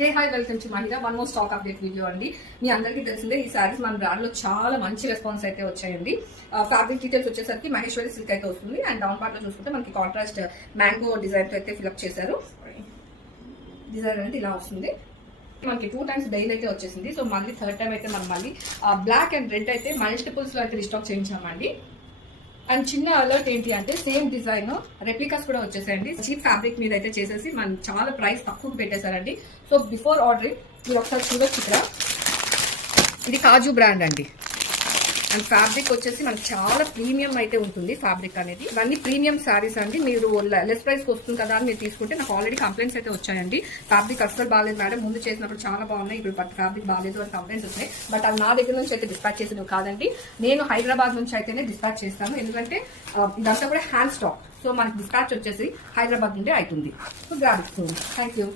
Hey hi welcome to మహిళ one more stock update video అండి. మీ అందరికీ తెలిసిందే ఈ సారీస్ మన బ్రాండ్ లో చాలా మంచి రెస్పాన్స్ అయితే వచ్చాయండి. ఫ్యాబ్రిక్ డీటెయిల్స్ వచ్చేసరికి మహేశ్వరి సిల్క్ అయితే వస్తుంది అండ్ డౌన్ పార్ట్ లో చూసుకుంటే మనకి కాంట్రాస్ట్ మ్యాంగో డిజైన్ తో అయితే ఫిల్అప్ చేశారు. డిజైన్ అనేది ఇలా వస్తుంది. మనకి 2 times డైలీ అయితే వచ్చేసింది. సో మళ్ళీ థర్డ్ టైం అయితే మనం మళ్ళీ బ్లాక్ అండ్ రెడ్ అయితే మల్టిపుల్స్ లో అయితే రీస్టాక్ చేయించామండి. అండ్ చిన్న అలర్ట్ ఏంటి అంటే సేమ్ డిజైన్ రెప్లికాస్ కూడా వచ్చేసాయండి. చీప్ ఫ్యాబ్రిక్ మీద అయితే చేసేసి మనం చాలా ప్రైస్ తక్కువ పెట్టేశారండి. సో బిఫోర్ ఆర్డరింగ్ మీరు ఒకసారి చూడొచ్చు. ఇక్కడ ఇది కాజు బ్రాండ్ అండి. అండ్ ఫ్యాబ్రిక్ వచ్చేసి మనకి చాలా ప్రీమియం అయితే ఉంటుంది ఫ్యాబ్రిక్ అనేది. ఇవన్నీ ప్రీమియం శారీస్ అండి. మీరు లెస్ ప్రైస్ కి వస్తుంది కదా అని మీరు తీసుకుంటే నాకు ఆల్రెడీ కంప్లైంట్స్ అయితే వచ్చాయండి. ఫ్యాబ్రిక్ అస్సలు బాగాలేదు మేడం, ముందు చేసినప్పుడు చాలా బాగున్నాయి, ఇప్పుడు ఫ్యాబ్రిక్ బాగాలేదు అని కంప్లైంట్స్ వచ్చాయి. బట్ అది నా దగ్గర నుంచి అయితే డిస్పాచ్ చేసినవి కాదండి. నేను హైదరాబాద్ నుంచి అయితేనే డిస్పాచ్ చేస్తాను, ఎందుకంటే ఇదంతా కూడా హ్యాండ్ స్టాక్. సో మనకి డిస్పాచ్ వచ్చేసి హైదరాబాద్ నుండి అవుతుంది. సో గ్రాబ్ ఇస్తుంది. Thank you.